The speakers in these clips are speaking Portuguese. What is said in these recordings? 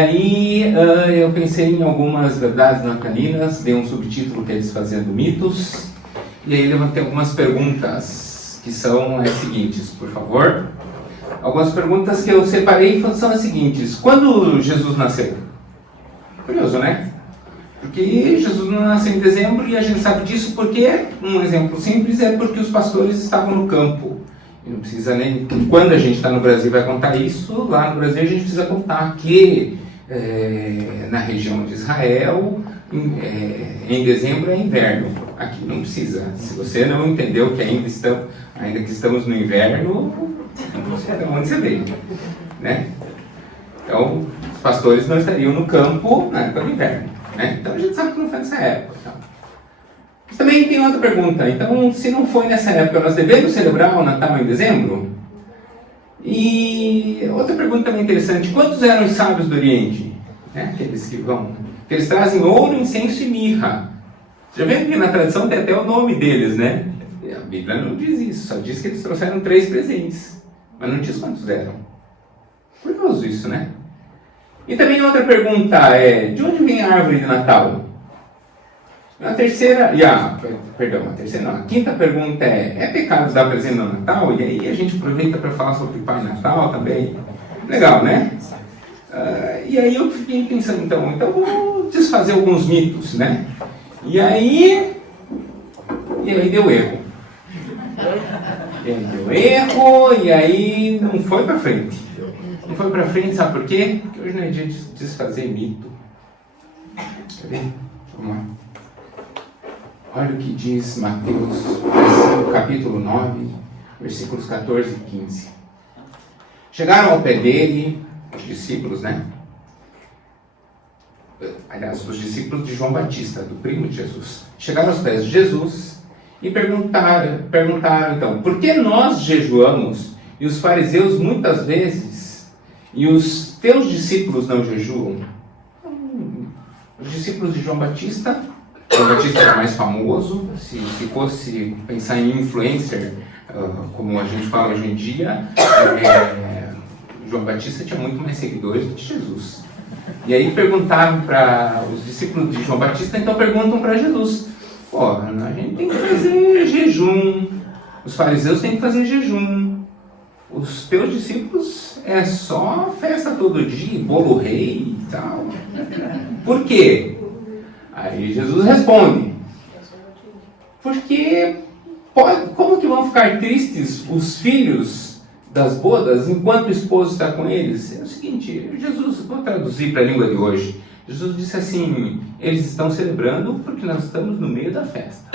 Aí eu pensei em algumas verdades natalinas, dei um subtítulo que é Desfazendo Mitos, e aí levantei algumas perguntas, que são as seguintes, por favor. Algumas perguntas que eu separei são as seguintes. Quando Jesus nasceu? Curioso, né? Porque Jesus não nasceu em dezembro e a gente sabe disso porque, um exemplo simples, é porque os pastores estavam no campo. E não precisa nem... Quando a gente está no Brasil vai contar isso, lá no Brasil a gente precisa contar que na região de Israel, em dezembro é inverno. Aqui não precisa. Se você não entendeu que ainda que estamos no inverno, não sei de onde você veio, né? Então, os pastores não estariam no campo na época do inverno, né? Então a gente sabe que não foi nessa época. Tá? Mas também tem outra pergunta. Então, se não foi nessa época, nós devemos celebrar o Natal em dezembro? E outra pergunta também interessante: quantos eram os sábios do Oriente? Aqueles que vão... Eles trazem ouro, incenso e mirra. Já viu que na tradição tem até o nome deles, né? E a Bíblia não diz isso, só diz que eles trouxeram 3 presentes. Mas não diz quantos eram. Curioso isso, né? E também outra pergunta é: de onde vem a árvore de Natal? A terceira, a quinta pergunta é pecado dar presente no Natal? E aí a gente aproveita para falar sobre o Pai Natal também. Legal, né? E aí eu fiquei pensando, então vou desfazer alguns mitos, né? E aí deu erro. E aí não foi para frente. Não foi para frente, sabe por quê? Porque hoje não é dia de desfazer mito. Quer ver? Vamos lá. Olha o que diz Mateus, capítulo 9, versículos 14 e 15. Chegaram ao pé dele, os discípulos, né? Aliás, os discípulos de João Batista, do primo de Jesus. Chegaram aos pés de Jesus e perguntaram então: por que nós jejuamos e os fariseus muitas vezes e os teus discípulos não jejuam? Os discípulos de João Batista era mais famoso. Se fosse pensar em influencer, como a gente fala hoje em dia, João Batista tinha muito mais seguidores do que Jesus. E aí perguntaram para os discípulos de João Batista, então perguntam para Jesus: a gente tem que fazer jejum, os fariseus têm que fazer jejum, os teus discípulos é só festa todo dia, bolo rei e tal. Por quê? Aí Jesus responde: porque como que vão ficar tristes os filhos das bodas enquanto o esposo está com eles? É o seguinte, Jesus, vou traduzir para a língua de hoje. Jesus disse assim: eles estão celebrando porque nós estamos no meio da festa.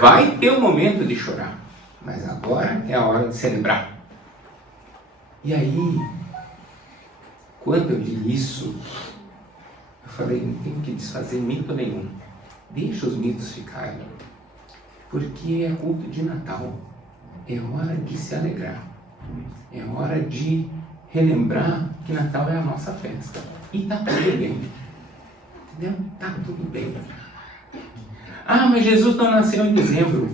Vai ter um momento de chorar, mas agora é a hora de celebrar. E aí, quando eu li isso, eu falei: não tem que desfazer mito nenhum. Deixa os mitos ficarem. Porque é culto de Natal. É hora de se alegrar. É hora de relembrar que Natal é a nossa festa. E tá tudo bem. Entendeu? Tá tudo bem. Mas Jesus não nasceu em dezembro.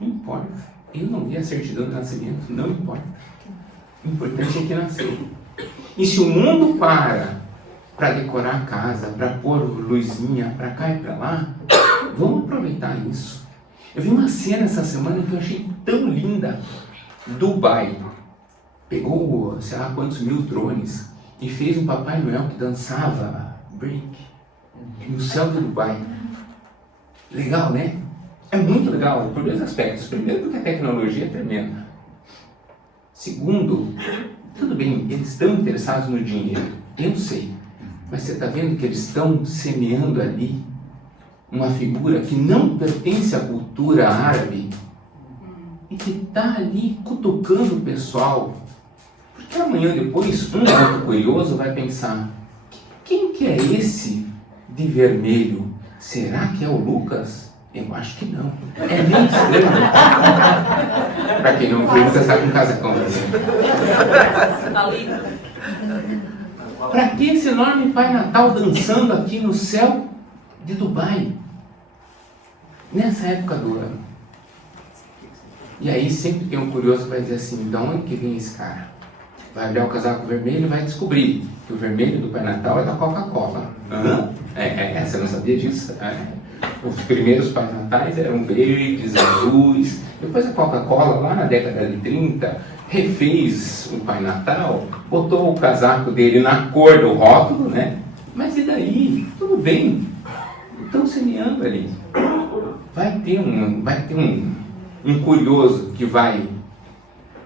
Não importa. Eu não vi a certidão de nascimento. Não importa. O importante é que nasceu. E se o mundo para decorar a casa, para pôr luzinha para cá e para lá, vamos aproveitar isso. Eu vi uma cena essa semana que eu achei tão linda. Dubai pegou, sei lá quantos mil drones e fez um Papai Noel que dançava break no céu de Dubai. Legal, né? É muito legal, por 2 aspectos. Primeiro, porque a tecnologia é tremenda. Segundo, tudo bem, eles estão interessados no dinheiro, eu sei. Mas você está vendo que eles estão semeando ali uma figura que não pertence à cultura árabe e que está ali cutucando o pessoal. Porque amanhã depois, um outro curioso vai pensar: quem que é esse de vermelho? Será que é o Lucas? Eu acho que não. É meio estranho. Para quem não viu, o Lucas está com casacão. Para que esse enorme Pai Natal dançando aqui no céu de Dubai? Nessa época do ano. E aí sempre tem um curioso que vai dizer assim: de onde que vem esse cara? vai olhar o casaco vermelho e vai descobrir que o vermelho do Pai Natal é da Coca-Cola. Você não sabia disso? Os primeiros Pai Natais eram verdes, azuis. Depois a Coca-Cola, lá na década de 30, refez o Pai Natal, botou o casaco dele na cor do rótulo, né? Mas e daí? Tudo bem. Estão semeando ali. Vai ter um curioso que vai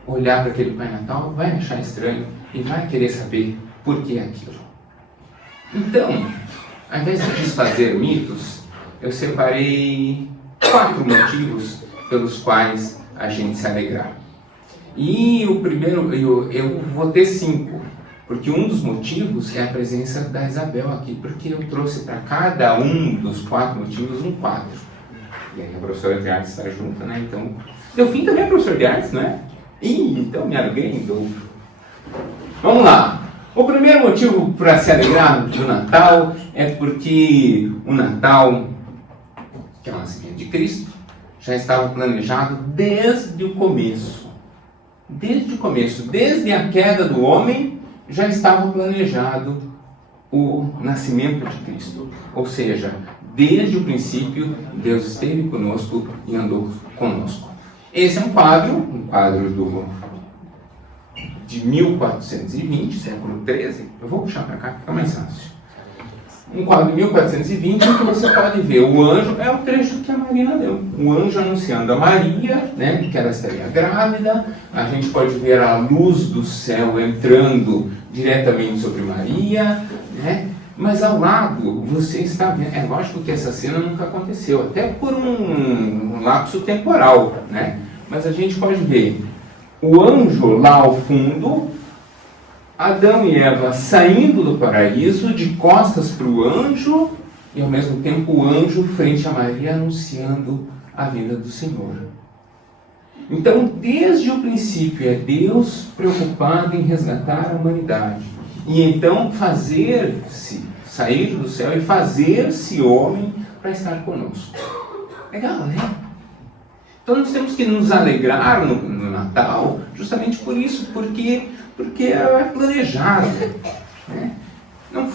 olhar para aquele Pai Natal, vai achar estranho e vai querer saber por que aquilo. Então, ao invés de desfazer mitos, eu separei 4 motivos pelos quais a gente se alegrar. E o primeiro, eu vou ter 5, porque um dos motivos é a presença da Isabel aqui, porque eu trouxe para cada um dos 4 motivos um quadro. E aí a professora de artes está junto, né? Então, Delfim também é professor de artes, né? Então me aluguei em dobro. Vamos lá. O primeiro motivo para se alegrar do Natal é porque o Natal, que é o nascimento de Cristo, já estava planejado desde o começo. Desde o começo, desde a queda do homem, já estava planejado o nascimento de Cristo. Ou seja, desde o princípio, Deus esteve conosco e andou conosco. Esse é um quadro de 1420, século XIII. Eu vou puxar para cá, fica mais fácil. Um quadro de 1420 em que você pode ver o anjo, é o trecho que a Marina deu. O anjo anunciando a Maria, né, que ela estaria grávida. A gente pode ver a luz do céu entrando diretamente sobre Maria, né? Mas ao lado, você está vendo, é lógico que essa cena nunca aconteceu, até por um lapso temporal, né? Mas a gente pode ver o anjo lá ao fundo, Adão e Eva saindo do paraíso, de costas para o anjo, e ao mesmo tempo o anjo frente a Maria anunciando a vinda do Senhor. Então, desde o princípio, é Deus preocupado em resgatar a humanidade. E então sair do céu e fazer-se homem para estar conosco. Legal, né? Então nós temos que nos alegrar no Natal justamente por isso, porque é planejado, né? Não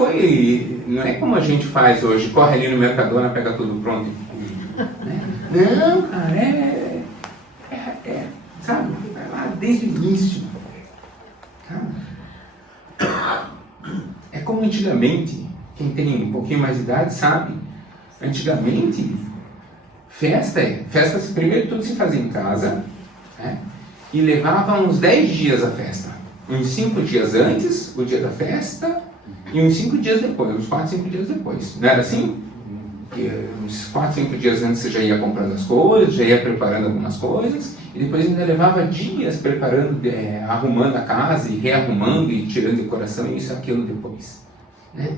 é como a gente faz hoje, corre ali no Mercadona, pega tudo pronto né? Não, cara, sabe, vai lá desde o início. É como antigamente, quem tem um pouquinho mais de idade sabe, antigamente, festa primeiro tudo se fazia em casa, né? E levava uns 10 dias a festa. Uns 5 dias antes, o dia da festa, e uns 5 dias depois, uns 4, 5 dias depois. Não era assim? Uns 4, 5 dias antes você já ia comprando as coisas, já ia preparando algumas coisas, e depois ainda levava dias preparando, arrumando a casa, e rearrumando, e tirando decoração, e isso e aquilo depois. Né?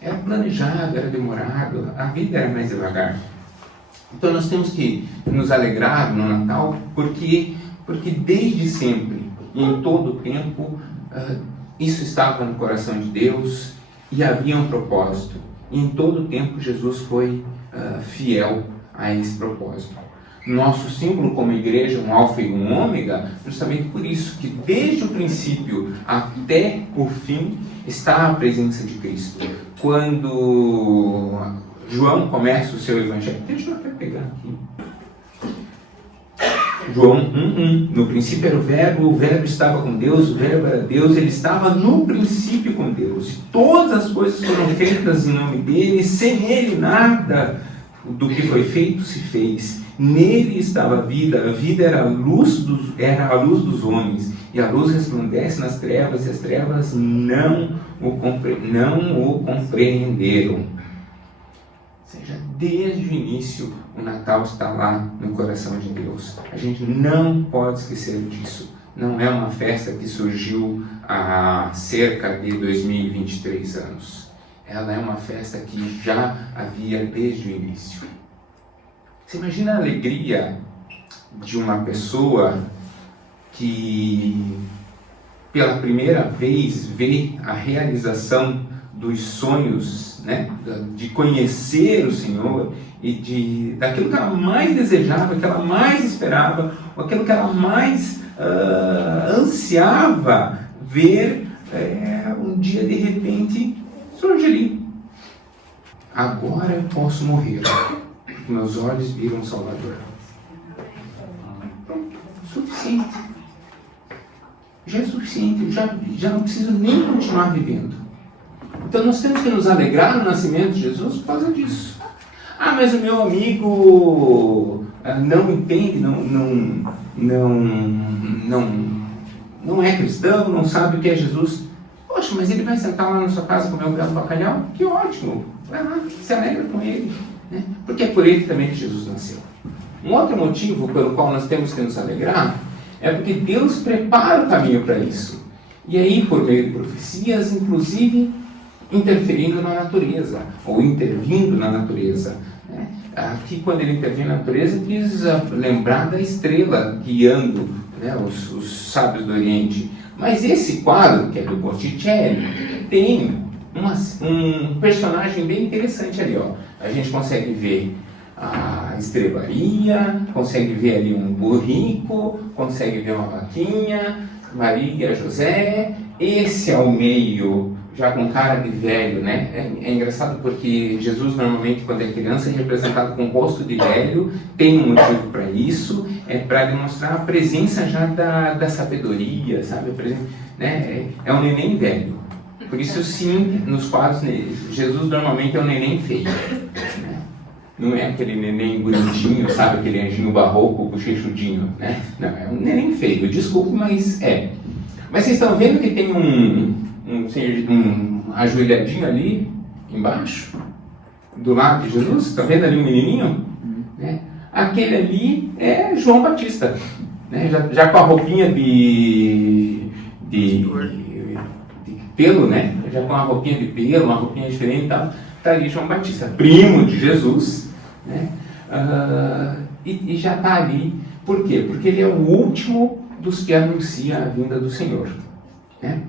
Era planejado, era demorado, a vida era mais devagar. Então nós temos que nos alegrar no Natal, porque desde sempre, em todo o tempo, isso estava no coração de Deus e havia um propósito. E em todo o tempo Jesus foi fiel a esse propósito. Nosso símbolo como igreja, um alfa e um ômega, justamente por isso, que desde o princípio até o fim está a presença de Cristo. Quando João começa o seu evangelho, deixa eu até pegar aqui. João 1:1. No princípio era o verbo estava com Deus, o verbo era Deus, ele estava no princípio com Deus. E todas as coisas foram feitas em nome dele, sem ele nada do que foi feito se fez. Nele estava a vida era a luz dos homens, e a luz resplandece nas trevas, e as trevas não o compreenderam. Ou seja, desde o início, o Natal está lá no coração de Deus. A gente não pode esquecer disso. Não é uma festa que surgiu há cerca de 2023 anos. Ela é uma festa que já havia desde o início. Você imagina a alegria de uma pessoa que pela primeira vez vê a realização dos sonhos, né? De conhecer o Senhor e daquilo que ela mais desejava, que ela mais esperava, ou aquilo que ela mais ansiava ver um dia de repente surge ali. Agora eu posso morrer. Meus olhos viram o Salvador. Pronto, suficiente. Já é suficiente, já não preciso nem continuar vivendo. Então nós temos que nos alegrar no nascimento de Jesus por causa disso. Ah, mas o meu amigo não entende, não é cristão, não sabe o que é Jesus. Poxa, mas ele vai sentar lá na sua casa comer um belo bacalhau? Que ótimo! Vai lá, se alegra com ele. Né? Porque é por ele também que Jesus nasceu. Um outro motivo pelo qual nós temos que nos alegrar é porque Deus prepara o caminho para isso. E aí, por meio de profecias, inclusive, interferindo na natureza, ou intervindo na natureza. Né? Aqui, quando ele intervém na natureza, quis lembrar da estrela guiando, né, os sábios do Oriente. Mas esse quadro, que é do Botticelli, tem um personagem bem interessante ali. Ó. A gente consegue ver a estrebaria, consegue ver ali um burrico, consegue ver uma vaquinha, Maria, José, esse ao meio, já com cara de velho, né? É engraçado porque Jesus normalmente, quando é criança, é representado com rosto de velho, tem um motivo para isso, é para demonstrar a presença já da sabedoria, sabe? Né? É um neném velho. Por isso, sim, nos quadros, Jesus normalmente é um neném feio. Né? Não é aquele neném bonitinho, sabe? Aquele anjinho barroco, bochechudinho, né? Não, é um neném feio. Desculpe, mas é. Mas vocês estão vendo que tem um ajoelhadinho ali embaixo, do lado de Jesus? Estão vendo ali um menininho? Né? Aquele ali é João Batista. Né? Já com a roupinha de pelo, né? Já com uma roupinha de pelo, uma roupinha diferente e tal. Está ali João Batista, primo de Jesus, né? E já está ali. Por quê? Porque ele é o último dos que anuncia a vinda do Senhor. Né?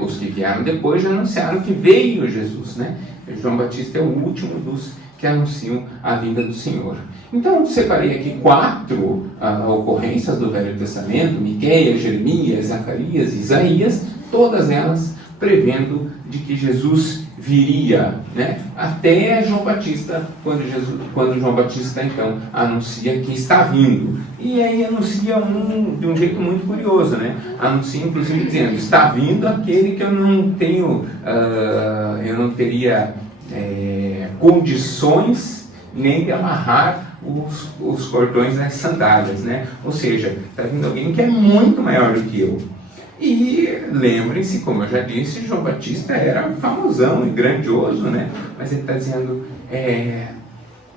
Os que vieram depois já anunciaram que veio Jesus. Né? João Batista é o último dos que anunciam a vinda do Senhor. Então eu separei aqui 4 ocorrências do Velho Testamento: Miqueias, Jeremias, Zacarias e Isaías, todas elas prevendo de que Jesus viria, né? Até João Batista, quando João Batista então anuncia que está vindo. E aí anuncia de um jeito muito curioso, né? Anuncia inclusive dizendo: está vindo aquele que eu não teria condições nem de amarrar os cordões das sandálias, né? Ou seja, está vindo alguém que é muito maior do que eu. E lembrem-se, como eu já disse, João Batista era famosão e grandioso, né? Mas ele está dizendo,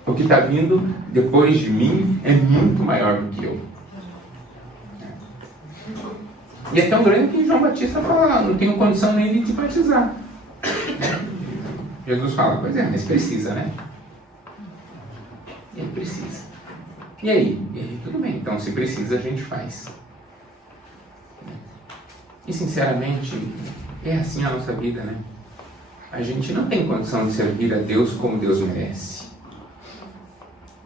o que está vindo depois de mim é muito maior do que eu. E é tão grande que João Batista fala: não tenho condição nem de te batizar. Jesus fala: pois é, mas precisa, né? E ele precisa. E aí? Tudo bem, então se precisa a gente faz. E sinceramente, é assim a nossa vida, né? A gente não tem condição de servir a Deus como Deus merece.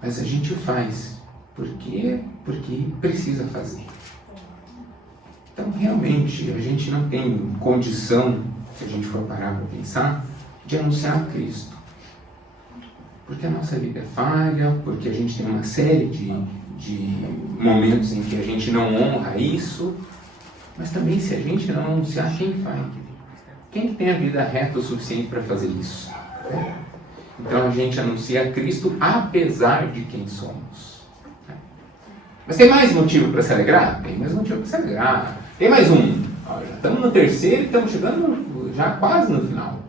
Mas a gente faz. Por quê? Porque precisa fazer. Então, realmente, a gente não tem condição, se a gente for parar para pensar, de anunciar Cristo. Porque a nossa vida é falha, porque a gente tem uma série de momentos em que a gente não honra isso. Mas também, se a gente não anunciar, quem faz? Quem tem a vida reta o suficiente para fazer isso? Então a gente anuncia Cristo apesar de quem somos. Mas tem mais motivo para se alegrar? Tem mais motivo para se alegrar. Tem mais um. Já estamos no terceiro e estamos chegando já quase no final.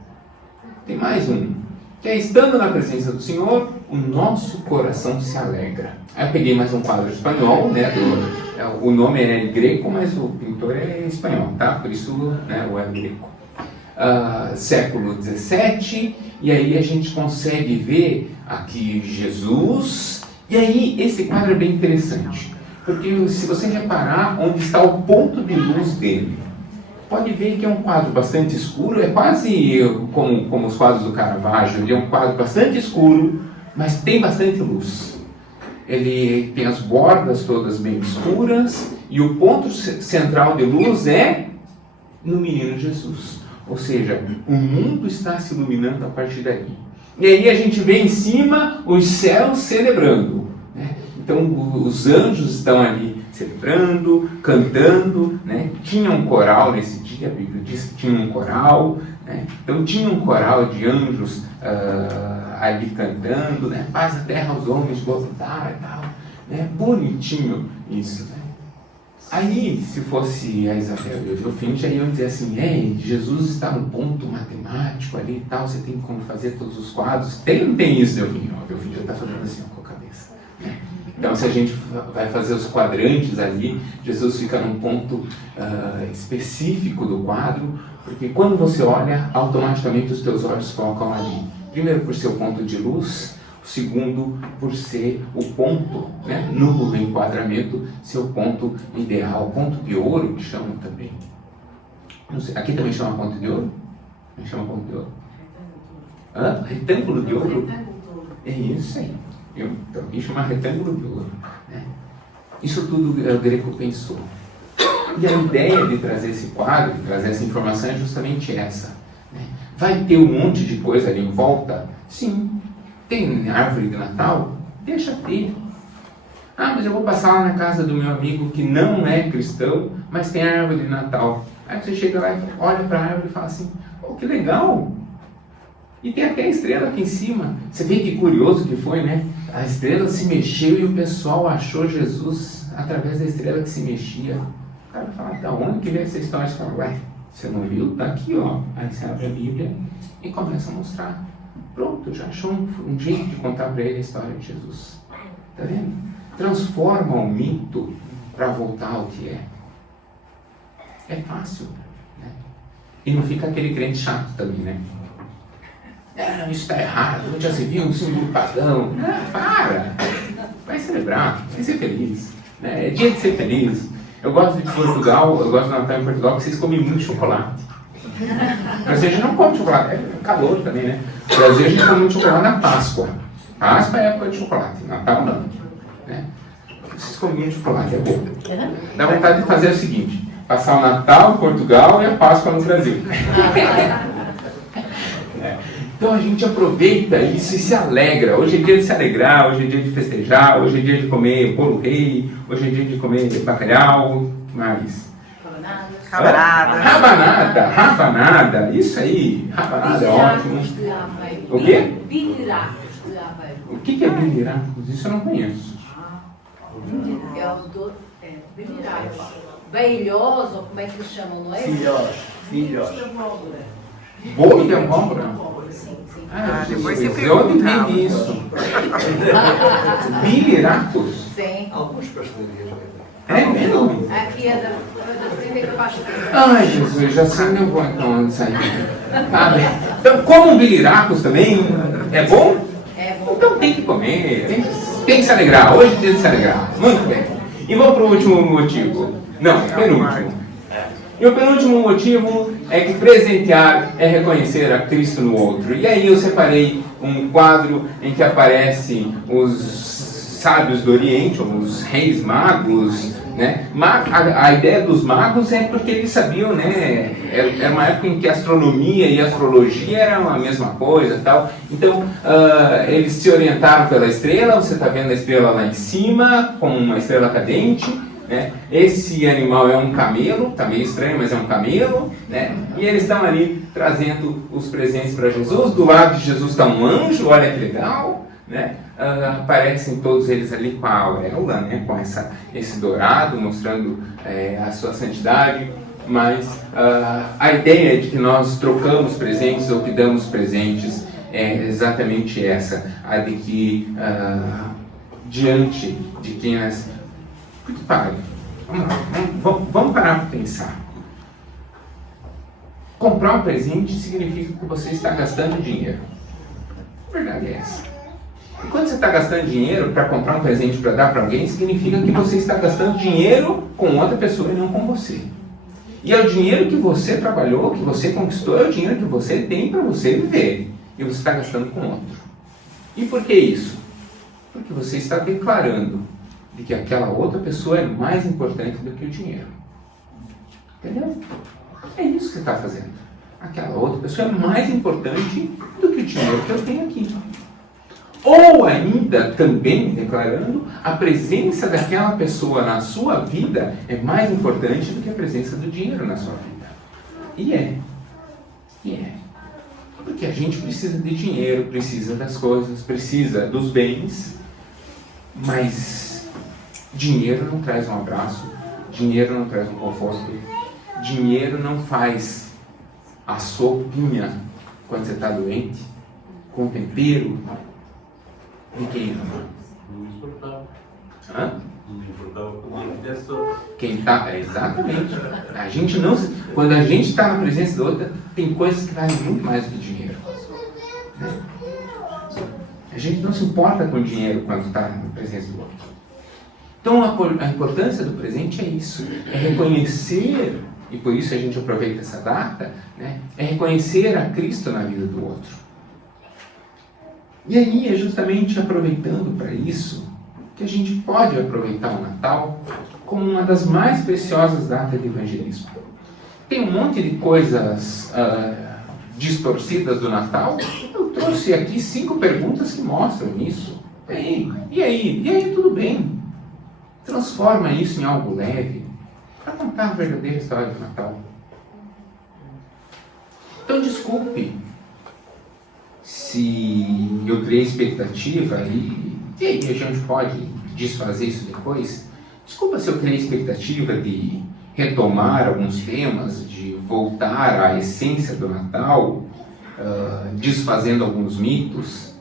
Tem mais um. Que é: estando na presença do Senhor, o nosso coração se alegra. Aí eu peguei mais um quadro espanhol, né? O nome é grego, mas o pintor é espanhol, tá? Por isso, né, o é grego. Século XVII, e aí a gente consegue ver aqui Jesus. E aí esse quadro é bem interessante, porque se você reparar onde está o ponto de luz dele, pode ver que é um quadro bastante escuro, é quase como os quadros do Caravaggio. Ele é um quadro bastante escuro, mas tem bastante luz. Ele tem as bordas todas bem escuras, e o ponto central de luz é no menino Jesus. Ou seja, o mundo está se iluminando a partir dali. E aí a gente vê em cima os céus celebrando, né? Então os anjos estão ali celebrando, cantando, né? Tinha um coral nesse dia, a Bíblia diz que tinha um coral, né? Então tinha um coral de anjos ali cantando, né? Paz na terra aos homens, boa vontade e tal, né? Bonitinho isso, né? Aí, se fosse a Isabel e o Delfim, já iam dizer assim, Jesus está no ponto matemático ali e tal, você tem como fazer todos os quadros. Não tem isso, Delfim? O Delfim já está fazendo assim com a cabeça, né? Então, se a gente vai fazer os quadrantes ali, Jesus fica num ponto específico do quadro, porque quando você olha, automaticamente os teus olhos focam ali. Primeiro, por ser o ponto de luz. O segundo, por ser o ponto, né, no enquadramento, ser o ponto ideal, ponto de ouro, que chamam também. Não sei, aqui também chama ponto de ouro? Como chama ponto de ouro? Retângulo de ouro? É isso aí. Também chama retângulo de ouro, né? Isso tudo o Greco pensou. E a ideia de trazer esse quadro, de trazer essa informação é justamente essa, né? Vai ter um monte de coisa ali em volta? Sim. Tem árvore de Natal? Deixa ter. Mas eu vou passar lá na casa do meu amigo que não é cristão, mas tem árvore de Natal. Aí você chega lá e olha para a árvore e fala assim, que legal! E tem até a estrela aqui em cima. Você vê que curioso que foi, né? A estrela se mexeu e o pessoal achou Jesus através da estrela que se mexia. O cara fala, da onde que veio essa história? Você fala, você não viu? Tá aqui, ó. Aí você abre a Bíblia e começa a mostrar. Pronto, já achou um jeito de contar para ele a história de Jesus. Está vendo? Transforma o mito para voltar ao que é. É fácil, né? E não fica aquele crente chato também, né? Isso está errado, já se viu um símbolo pagão. Para! Vai celebrar, vai ser feliz, né? É dia de ser feliz. Eu gosto de Portugal, eu gosto do Natal em Portugal, porque vocês comem muito chocolate. O Brasil a gente não come chocolate, é calor também, né? No Brasil a gente come muito chocolate na Páscoa. Páscoa é época de chocolate, Natal não, né? Vocês comem muito chocolate, é bom. Dá vontade de fazer o seguinte, passar o Natal em Portugal e a Páscoa no Brasil. Então a gente aproveita isso e se alegra. Hoje é dia de se alegrar, hoje é dia de festejar, hoje é dia de comer bolo rei, hoje é dia de comer bacalhau, o que mais? Rabanada, isso aí, rabanada é ótimo. O quê? O que é biliracos? Isso eu não conheço. É o do biliracos. Beilhoso, como é que eles chamam, não é? Filhos. Bolo de abóbora? Sim. Depois você eu entendi isso. Biliracos? Sim. Algumas pastelarias. É mesmo? Aqui é da Física Pastelera. Ai, Jesus, já sei onde eu vou então antes aí. Então, como biliracos também é bom? É bom. Então tem que comer, tem que se alegrar. Hoje é dia de se alegrar. Muito bem. E vamos para o último motivo. Não, penúltimo. E o penúltimo motivo é que presentear é reconhecer a Cristo no outro. E aí eu separei um quadro em que aparecem os sábios do Oriente, os reis magos, né? A ideia dos magos é porque eles sabiam, né? Era uma época em que astronomia e astrologia eram a mesma coisa, tal. Então eles se orientaram pela estrela. Você está vendo a estrela lá em cima, como uma estrela cadente, né? Esse animal é um camelo, está meio estranho, mas é um camelo, né? E eles estão ali trazendo os presentes para Jesus. Do lado de Jesus está um anjo, olha que legal, né? Aparecem todos eles ali com a auréola, né? Com esse dourado, mostrando a sua santidade. Mas a ideia de que nós trocamos presentes ou que damos presentes é exatamente essa, a de que diante de quem nós... Pare, vamos parar para pensar. Comprar um presente significa que você está gastando dinheiro. A verdade é essa. E quando você está gastando dinheiro para comprar um presente para dar para alguém, significa que você está gastando dinheiro com outra pessoa e não com você. E é o dinheiro que você trabalhou, que você conquistou, é o dinheiro que você tem para você viver. E você está gastando com outro. E por que isso? Porque você está declarando de que aquela outra pessoa é mais importante do que o dinheiro. Entendeu? É isso que você está fazendo. Aquela outra pessoa é mais importante do que o dinheiro que eu tenho aqui. Ou ainda, também declarando, a presença daquela pessoa na sua vida é mais importante do que a presença do dinheiro na sua vida. E é. Porque a gente precisa de dinheiro, precisa das coisas, precisa dos bens, mas dinheiro não traz um abraço, dinheiro não traz um conforto, dinheiro não faz a sopinha quando você está doente, com tempero de quem ama. Hã? Quem tá, exatamente. A gente não, quando a gente está na presença da outra, tem coisas que valem muito mais do que dinheiro. Né? A gente não se importa com dinheiro quando está na presença do outro. Então a importância do presente é isso, é reconhecer, e por isso a gente aproveita essa data, né? É reconhecer a Cristo na vida do outro. E aí é justamente aproveitando para isso que a gente pode aproveitar o Natal como uma das mais preciosas datas de evangelismo. Tem um monte de coisas distorcidas do Natal. Eu trouxe aqui 5 perguntas que mostram isso. E aí, tudo bem. Transforma isso em algo leve para contar a verdadeira história do Natal. Então, desculpe se eu criei expectativa e aí a gente pode desfazer isso depois. Desculpa se eu criei expectativa de retomar alguns temas, de voltar à essência do Natal, desfazendo alguns mitos.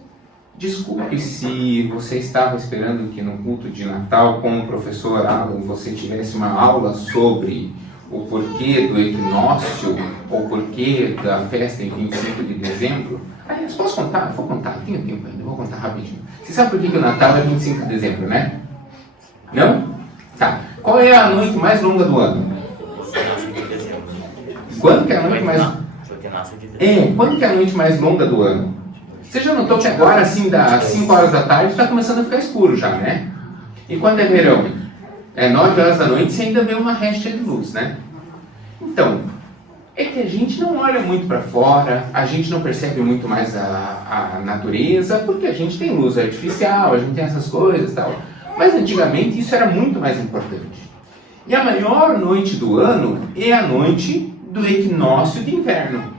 Desculpe se você estava esperando que no culto de Natal, com o professor Alan, você tivesse uma aula sobre o porquê do equinócio, ou porquê da festa em 25 de dezembro. Aliás, posso contar? Vou contar, tenho tempo ainda, vou contar rapidinho. Você sabe por que o Natal é 25 de dezembro, né? Não? Tá. Qual é a noite mais longa do ano? Quando que é a noite mais... quando que é a noite mais longa do ano? Você já notou que agora, assim, das 5 horas da tarde, está começando a ficar escuro já, né? E quando é verão? É 9 horas da noite, você ainda vê uma resta de luz, né? Então, é que a gente não olha muito para fora, a gente não percebe muito mais a natureza, porque a gente tem luz artificial, a gente tem essas coisas e tal. Mas antigamente isso era muito mais importante. E a maior noite do ano é a noite do equinócio de inverno.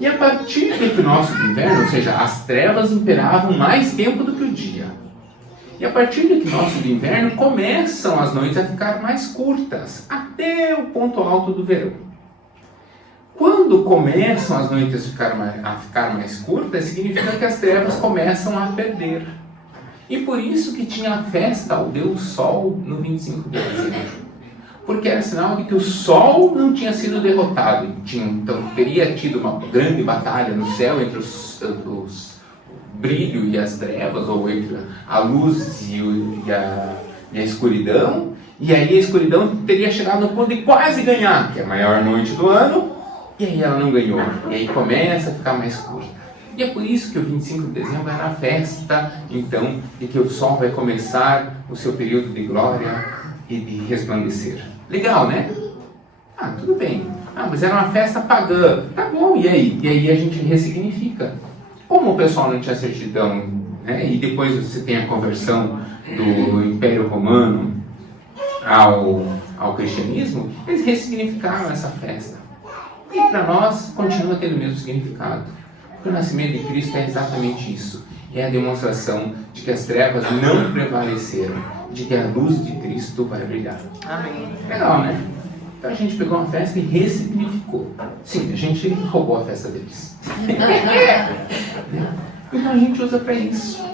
E a partir do equinócio de inverno, ou seja, as trevas imperavam mais tempo do que o dia. E a partir do equinócio de inverno, começam as noites a ficar mais curtas, até o ponto alto do verão. Quando começam as noites a ficar mais curtas, significa que as trevas começam a perder. E por isso que tinha a festa ao Deus Sol no 25 de dezembro. Porque era sinal de que o Sol não tinha sido derrotado. Então teria tido uma grande batalha no céu entre os brilho e as trevas, ou entre a luz e a escuridão. E aí a escuridão teria chegado no ponto de quase ganhar, que é a maior noite do ano. E aí ela não ganhou. E aí começa a ficar mais curta. E é por isso que o 25 de dezembro era a festa, então, de que o sol vai começar o seu período de glória e de resplandecer. Legal, né? Ah, tudo bem. Ah, mas era uma festa pagã. Tá bom, e aí? E aí a gente ressignifica. Como o pessoal não tinha certidão, né? E depois você tem a conversão do Império Romano ao cristianismo, eles ressignificaram essa festa. E para nós continua tendo o mesmo significado. Porque o nascimento de Cristo é exatamente isso. É a demonstração de que as trevas não prevaleceram, de que a luz de Cristo vai brilhar. Amém. Legal, né? Então a gente pegou uma festa e ressignificou. Sim, a gente roubou a festa deles. Então a gente usa para isso.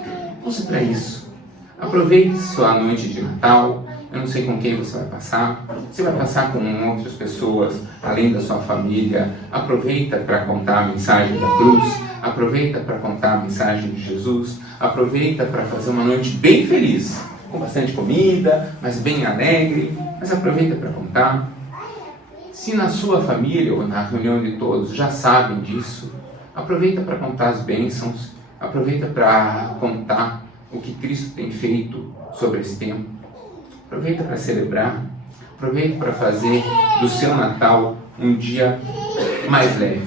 Use para isso. Aproveite sua noite de Natal. Eu não sei com quem você vai passar. Você vai passar com outras pessoas, além da sua família. Aproveita para contar a mensagem da cruz. Aproveita para contar a mensagem de Jesus. Aproveita para fazer uma noite bem feliz. Com bastante comida, mas bem alegre. Mas aproveita para contar. Se na sua família ou na reunião de todos já sabem disso, aproveita para contar as bênçãos. Aproveita para contar o que Cristo tem feito sobre esse tempo. Aproveita para celebrar, aproveita para fazer do seu Natal um dia mais leve.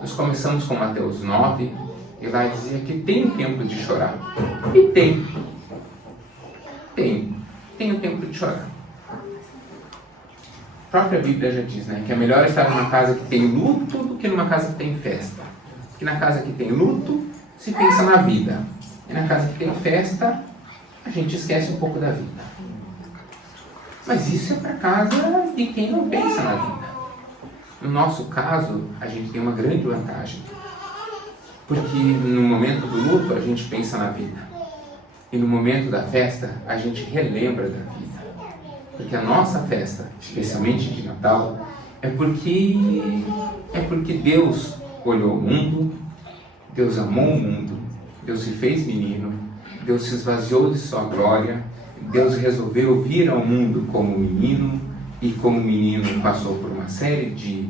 Nós começamos com Mateus 9, e lá dizia que tem tempo de chorar. E tem o tempo de chorar. A própria Bíblia já diz, né, que é melhor estar numa casa que tem luto do que numa casa que tem festa. Porque na casa que tem luto, se pensa na vida. E na casa que tem festa, a gente esquece um pouco da vida. Mas isso é para casa de quem não pensa na vida. No nosso caso, a gente tem uma grande vantagem. Porque no momento do luto, a gente pensa na vida. E no momento da festa, a gente relembra da vida. Porque a nossa festa, especialmente de Natal, é porque Deus olhou o mundo, Deus amou o mundo, Deus se fez menino, Deus se esvaziou de sua glória, Deus resolveu vir ao mundo como menino, e como menino passou por uma série de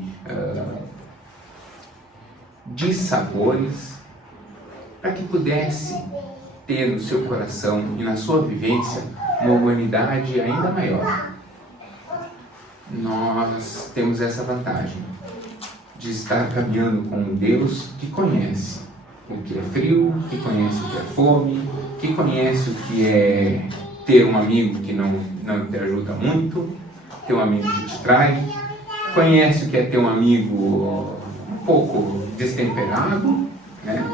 sabores, para que pudesse ter no seu coração e na sua vivência uma humanidade ainda maior. Nós temos essa vantagem de estar caminhando com um Deus que conhece o que é frio, que conhece o que é fome, que conhece o que é ter um amigo que não te ajuda muito, ter um amigo que te trai, conhece o que é ter um amigo um pouco destemperado, né?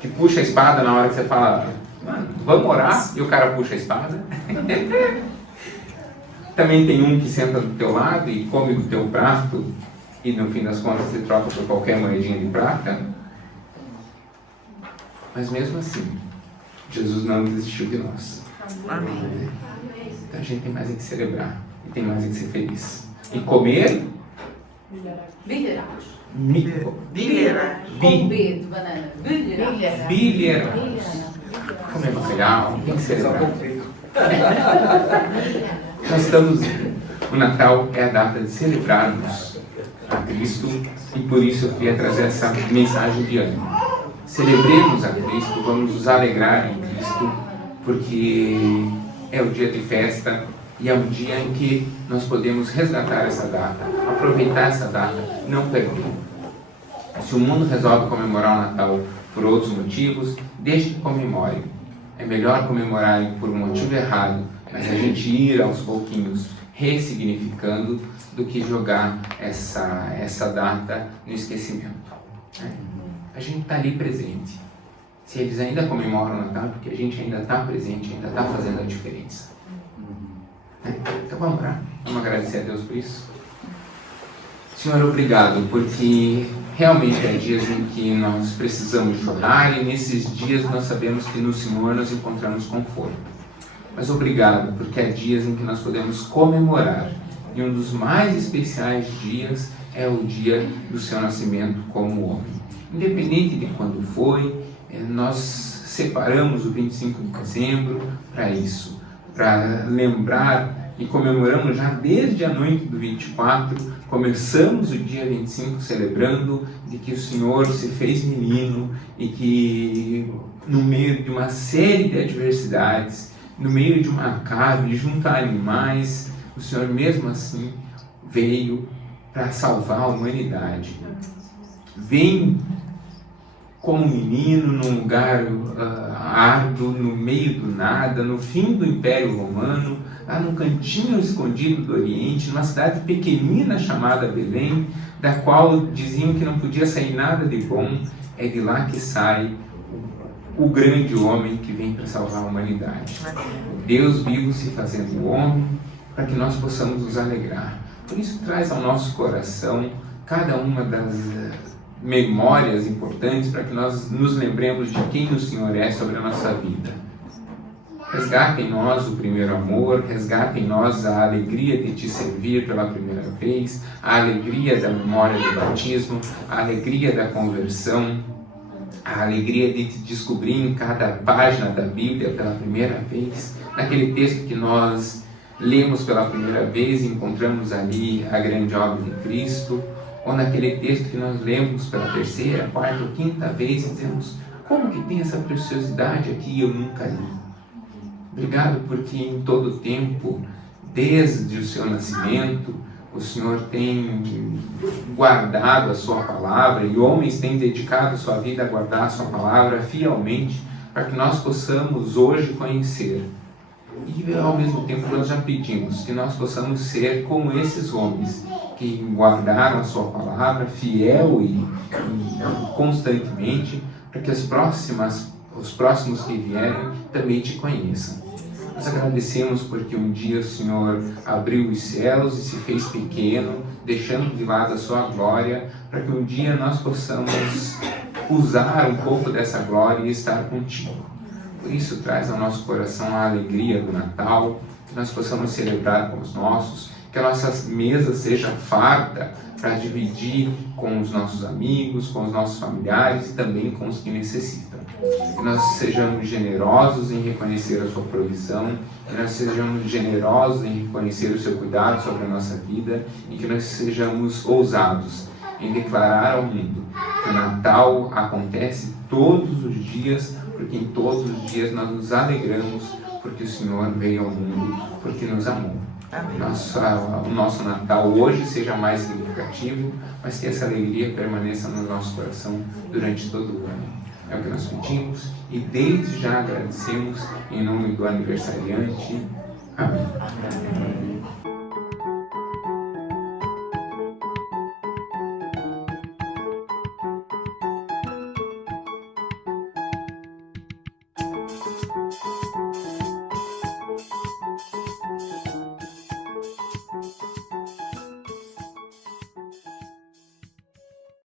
Que puxa a espada na hora que você fala, mano, vamos orar, e o cara puxa a espada. Também tem um que senta do teu lado e come do teu prato, e no fim das contas você troca por qualquer moedinha de prata. Mas mesmo assim, Jesus não desistiu de nós. Amém. Então a gente tem mais é que celebrar, e tem mais é que ser feliz. E comer... Bilharados. Com B de banana. Bilharados. Comer bacalhau, tem que celebrar. Nós estamos... O Natal é a data de celebrarmos a Cristo, e por isso eu queria trazer essa mensagem de ânimo. Celebremos a Cristo, vamos nos alegrar em Cristo, porque é o dia de festa e é um dia em que nós podemos resgatar essa data, aproveitar essa data, não perder. Se o mundo resolve comemorar o Natal por outros motivos, deixe que comemore. É melhor comemorarem por um motivo errado, mas a gente ir aos pouquinhos ressignificando do que jogar essa data no esquecimento. A gente está ali presente. Se eles ainda comemoram o Natal, porque a gente ainda está presente, ainda está fazendo a diferença. Então vamos orar, vamos agradecer a Deus por isso. Senhor, obrigado, porque realmente há dias em que nós precisamos chorar, e nesses dias nós sabemos que no Senhor nós encontramos conforto. Mas obrigado, porque há dias em que nós podemos comemorar, e um dos mais especiais dias é o dia do seu nascimento como homem. Independente de quando foi, nós separamos o 25 de dezembro para isso, para lembrar, e comemoramos já desde a noite do 24, começamos o dia 25 celebrando de que o Senhor se fez menino, e que no meio de uma série de adversidades, no meio de uma cave, junto a animais, o Senhor mesmo assim veio para salvar a humanidade. Vem como menino num lugar árduo, no meio do nada, no fim do Império Romano, lá num cantinho escondido do Oriente, numa cidade pequenina chamada Belém, da qual diziam que não podia sair nada de bom. É de lá que sai o grande homem que vem para salvar a humanidade. O Deus vivo se fazendo homem, para que nós possamos nos alegrar. Por isso traz ao nosso coração cada uma das memórias importantes, para que nós nos lembremos de quem o Senhor é sobre a nossa vida. Resgata em nós o primeiro amor, resgata em nós a alegria de te servir pela primeira vez, a alegria da memória do batismo, a alegria da conversão, a alegria de te descobrir em cada página da Bíblia pela primeira vez, naquele texto que nós lemos pela primeira vez e encontramos ali a grande obra de Cristo, ou naquele texto que nós lemos pela terceira, quarta ou quinta vez e dizemos, como que tem essa preciosidade aqui e eu nunca li? Obrigado porque em todo o tempo, desde o seu nascimento, o Senhor tem guardado a sua palavra e homens têm dedicado sua vida a guardar a sua palavra fielmente para que nós possamos hoje conhecer. E ao mesmo tempo nós já pedimos que nós possamos ser como esses homens que guardaram a sua palavra fiel e constantemente, para que os próximos que vierem também te conheçam. Nós agradecemos porque um dia o Senhor abriu os céus e se fez pequeno, deixando de lado a sua glória, para que um dia nós possamos usar um pouco dessa glória e estar contigo. Por isso traz ao nosso coração a alegria do Natal, que nós possamos celebrar com os nossos, que a nossa mesa seja farta para dividir com os nossos amigos, com os nossos familiares e também com os que necessitam. Que nós sejamos generosos em reconhecer a sua provisão, que nós sejamos generosos em reconhecer o seu cuidado sobre a nossa vida e que nós sejamos ousados em declarar ao mundo que o Natal acontece todos os dias, porque em todos os dias nós nos alegramos porque o Senhor veio ao mundo, porque nos amou. O nosso Natal hoje seja mais significativo, mas que essa alegria permaneça no nosso coração durante todo o ano. É o que nós pedimos e desde já agradecemos em nome do aniversariante. Amém.